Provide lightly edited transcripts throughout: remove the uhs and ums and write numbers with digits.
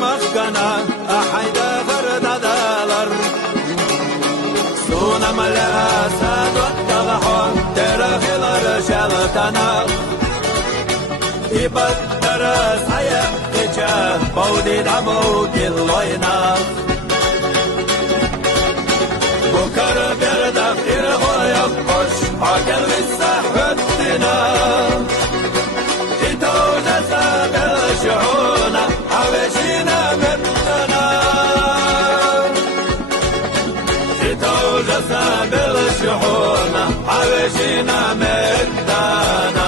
مخكنا أحيدا فرد دالر سونا ملها ساد والتغحون ترخيلر شلتنا يبدر سيق تجاه بودي دمو كلوينا بكر بردق إرغو يقش عقل بالسحبتنا تتوجس بالشعونة حوشينا متنا تتوجس بالشعونة حوشينا متنا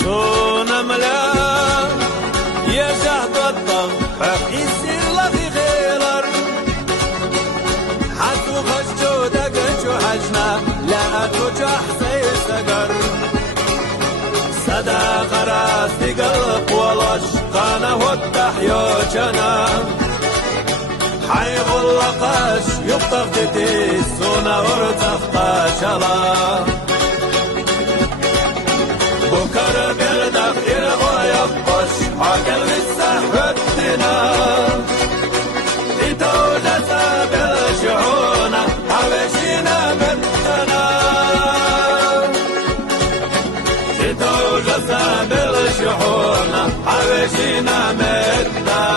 سونا ملا يا شهد الضغط يصير لفي غيرر حتو خشجو دقشو حجنا لا تجح سيسقر صدا خراس تقلق ولش قانا والتحيو جنا حيغ اللقاش يبطف تتيس سونا ورتخ قاشلا بكر بردق إرغو يبطش عقل بالسحبتنا لتوجس بالشعونة حوشينا متنا لتوجس بالشعونة حوشينا متنا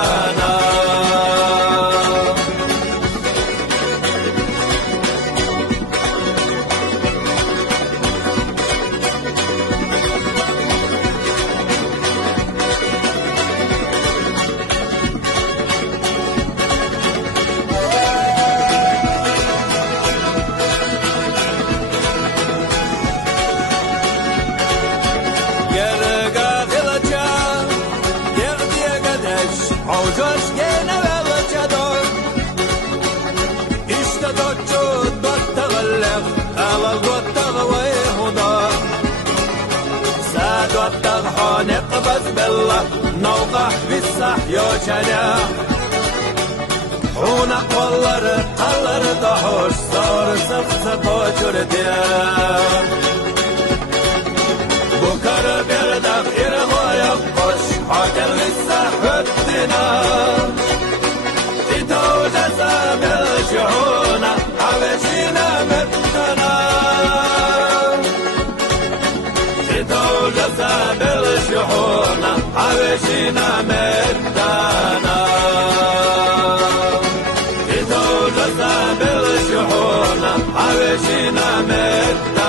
عوجوش جينا والجدور اشتدوتشو دوت تغلق على القوت تغويه دار سادوت تغحون اقبس بالله نوقح بالسحيو شناح حونق والله قلر دحوش صار سخسق وجرديان بكر بردق إرغو يقش عقل بالسحبتنا تتوجس بالشعونة حوشينا متنا تتوجس بالشعونة حوشينا متنا تتوجس بالشعونة حوشينا متنا